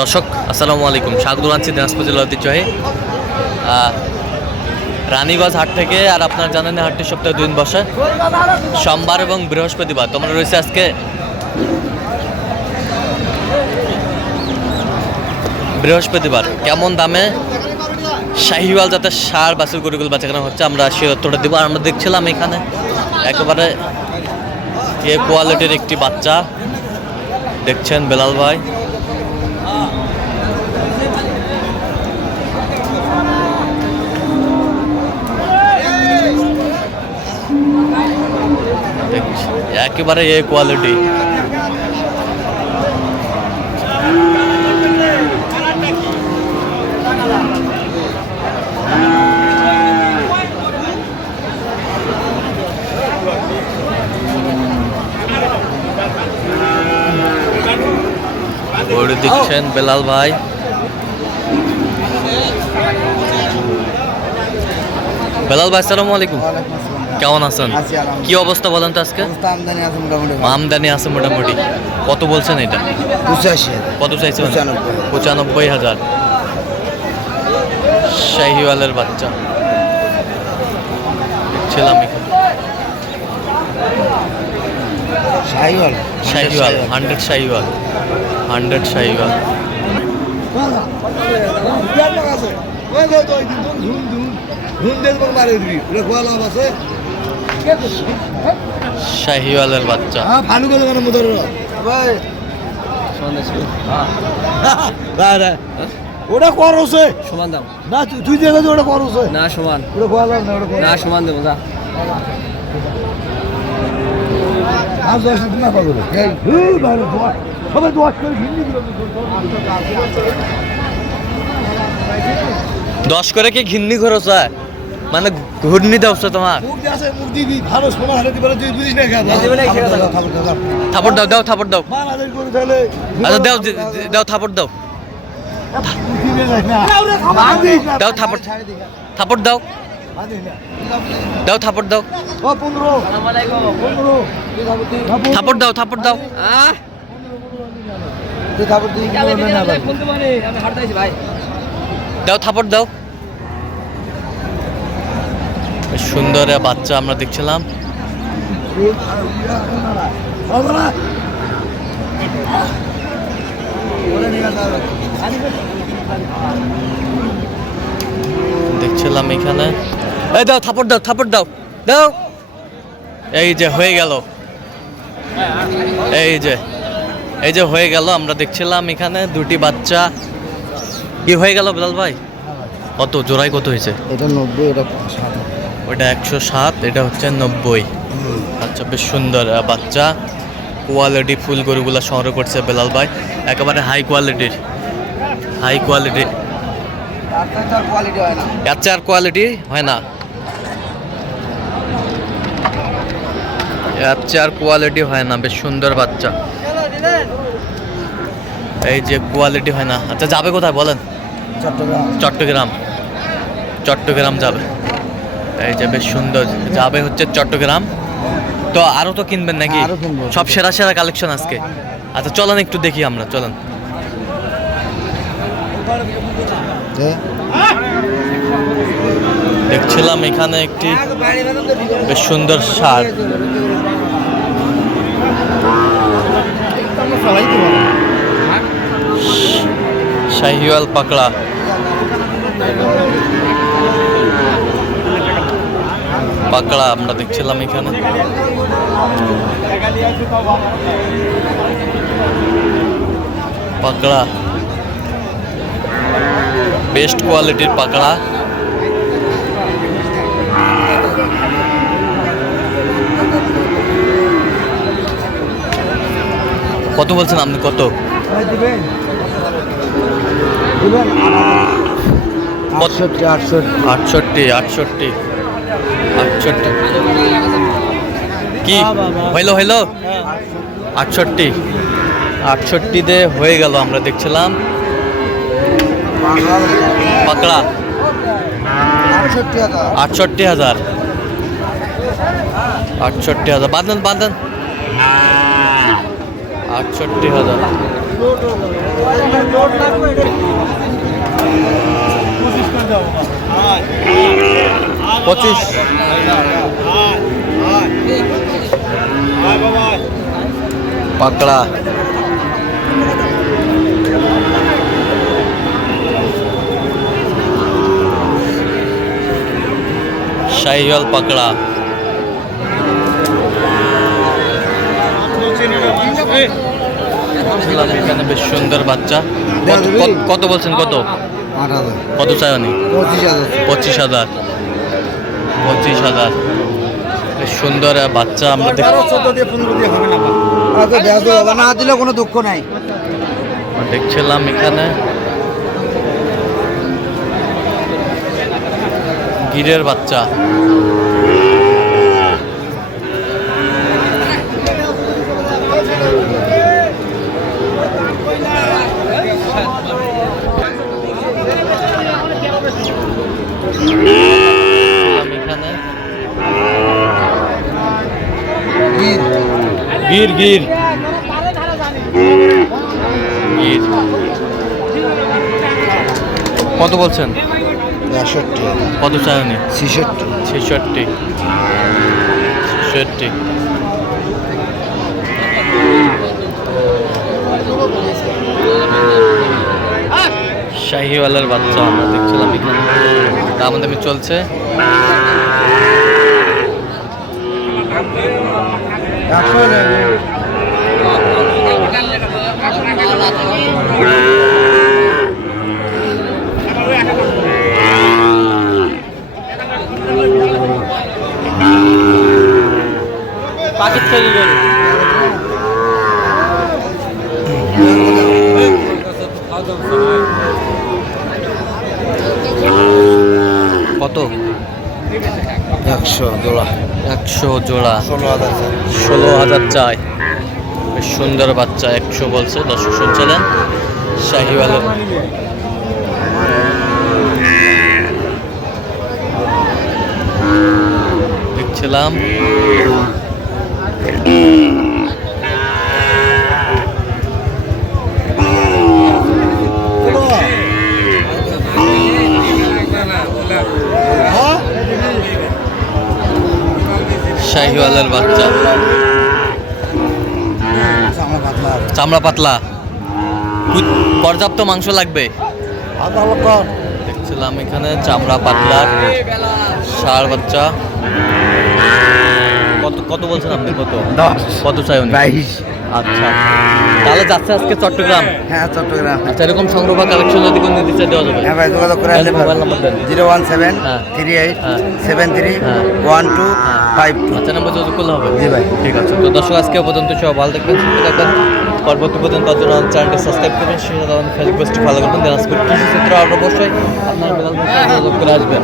দর্শক আসসালামু আলাইকুম। স্বাগত জানাচ্ছি দিনাজপুর জেলা ঐতিহ্যবাহী আহ, রানীগঞ্জ হাট থেকে আর আপনারা জানেন হাটটি সপ্তাহে দুদিন বসে। সোমবার এবং বৃহস্পতিবার তোমরা রয়েছে আজকে বৃহস্পতিবার। কেমন দামে শাহিওয়াল যাতে সার বাছুর গরুগুলো বেচাকেনা হচ্ছে আমরা সে তথ্যটা দেবো। আর আমরা দেখছিলাম এখানে একেবারে এ কোয়ালিটির একটি বাচ্চা। দেখছেন বেলাল ভাই। একেবারে এ কোয়ালিটি গরু দেখছেন বেলাল ভাই। বেলাল ভাই আসসালামু আলাইকুম। কেমন আছেন কি অবস্থা বলেন তো আজকে আমদানি আছে মোটামুটি কত বলছেন এটা কত চাইছেন পঁচানব্বই। হাজার শাহিওয়ালের বাচ্চা ছিলাম এখানে শাহিওয়াল শাহিওয়াল হান্ড্রেড শাহিওয়াল হান্ড্রেড শাহিওয়াল শাহিওয়ালের বাচ্চা। ওটা করছে সমান দাম। না তুই- দেখে ওটা করছে না সমান। ওটা কোয়ালাম না ওটা না সমান দেবো যা। আজ দশ দিন না পাবো ভালো সবাই দোয়া করে ভিন্দি দশ করে কি ঘিন্নি খরচ হয়? মানে ঘূর্ণি দেওয়া তোমার ভালো সোনা তুই বুঝিস না দাও। থাপড় দাও দাও। থাপড় দাও আচ্ছা দাও দাও থাপড় দাও। দাও থাপড় থাপড় দাও। দাও থাপড় দাও। থাপড় দাও থাপড় দাও। তুই খাবার দিয়ে কি করবে না ভাই বলতে পারি আমি হাঁটতেছি ভাই দাও থাপড় দাও বেশ সুন্দর বাচ্চা আমরা দেখছিলাম। দেখছিলাম এখানে। এই দাও, থাপড় দাও থাপড় দাও দাও। এই যে হয়ে গেল। এই যে এই যে হয়ে গেল, আমরা দেখছিলাম এখানে দুটি বাচ্চা। কি হয়ে গেল বিলাল ভাই? কত জোড়াই কত হয়েছে? এটা নব্বই, এটা ওইটা একশো সাত এটা হচ্ছে নব্বই। আচ্ছা বেশ সুন্দর বাচ্চা। কোয়ালিটি ফুল গরুগুলো সংগ্রহ করছে বেলাল ভাই। একেবারে হাই কোয়ালিটির হাই কোয়ালিটির চেয়ে আর কোয়ালিটি হয় না। চেয়ে আর কোয়ালিটি হয় না বেশ সুন্দর বাচ্চা। এই যে কোয়ালিটি হয় না। আচ্ছা যাবে কোথায় বলেন? চট্টগ্রাম। চট্টগ্রাম। চট্টগ্রাম যাবে। এই যে বেশ সুন্দর যাবে হচ্ছে চট্টগ্রাম। তো আরও তো কিনবেন নাকি? হ্যাঁ। সব সেরা সেরা কালেকশন আজকে। আচ্ছা চলেন একটু দেখি আমরা চলেন। দেখছিলাম এখানে একটি বেশ সুন্দর সার। শাহিওয়াল পাকড়া। পাকড়া আমরা দেখছিলাম এখানে। পাকড়া বেস্ট কোয়ালিটির পাকড়া কত বলছেন আপনি কত? আটষট্টি। আটষট্টি আটষট্টি। আটষট্টি। কি? হইল হইল? আটষট্টি। আটষট্টিতে হয়ে গেল, আমরা দেখছিলাম। পাকড়া। আটষট্টি হাজার। আটষট্টি হাজার। বাঁধেন বাঁধেন। আটষট্টি হাজার। পঁচিশ পাকড়া শাহিওয়াল পাকড়া। এখানে বেশ সুন্দর বাচ্চা। কত বলছেন কত? কত চাই উনি? পঁচিশ হাজার। পঁচিশ হাজার। বেশ সুন্দর বাচ্চা আমরা না দিলে কোনো দুঃখ নাই। দেখছিলাম এখানে। গিরের বাচ্চা। এখানে গির গির। গির। কত বলছেন? বাষট্টি। কত চায়নি? ছেষট্টি। ছেষট্টি। ছেষট্টি। শাহিওয়ালার বাচ্চা আমরা দেখছিলাম এখানে। দাম দামি চলছে। পাখির থেকে গরু কত? একশো জোড়া। একশো জোড়া। ষোলো হাজার ষোলো হাজার চাই। বেশ সুন্দর বাচ্চা একশো বলছে দর্শক শুনছিলেন? শাহিওয়ালের দেখছিলাম। শাহিওয়ালের বাচ্চা। চামড়া পাতলা। পর্যাপ্ত মাংস লাগবে? দেখছিলাম এখানে চামড়া পাতলা সার বাচ্চা। কত কত বলছেন আপনি? কত? কত চাই বাইশ। আচ্ছা। তাহলে যাচ্ছে আজকে চট্টগ্রাম? হ্যাঁ চট্টগ্রাম। আচ্ছা এরকম সংগ্রহ বা কালেকশন যদি কোনো নিতে চাই দেওয়া যাবে। হ্যাঁ ভাই যোগাযোগ করে আসতে মোবাইল নাম্বার দেন। জিরো ওয়ান সেভেন হ্যাঁ। থ্রি এইট হ্যাঁ। সেভেন থ্রি হ্যাঁ। ওয়ান টু হ্যাঁ। Five two. আচ্ছা নাম্বার যোগাযোগ করলে হবে। জি ভাই। ঠিক আছে। তো দর্শক আজকে পর্যন্ত সব ভালো দেখবেন সুস্থ থাকবেন। পরবর্তী পর্যন্ত তার জন্য চ্যানেলটি সাবস্ক্রাইব করবেন সেই সাথে আমাদের ফেসবুক পেজটি ফলো করবেন। দিনাজপুর কৃষি ক্ষেত্রে অবশ্যই আপনার যোগাযোগ করে আসবেন।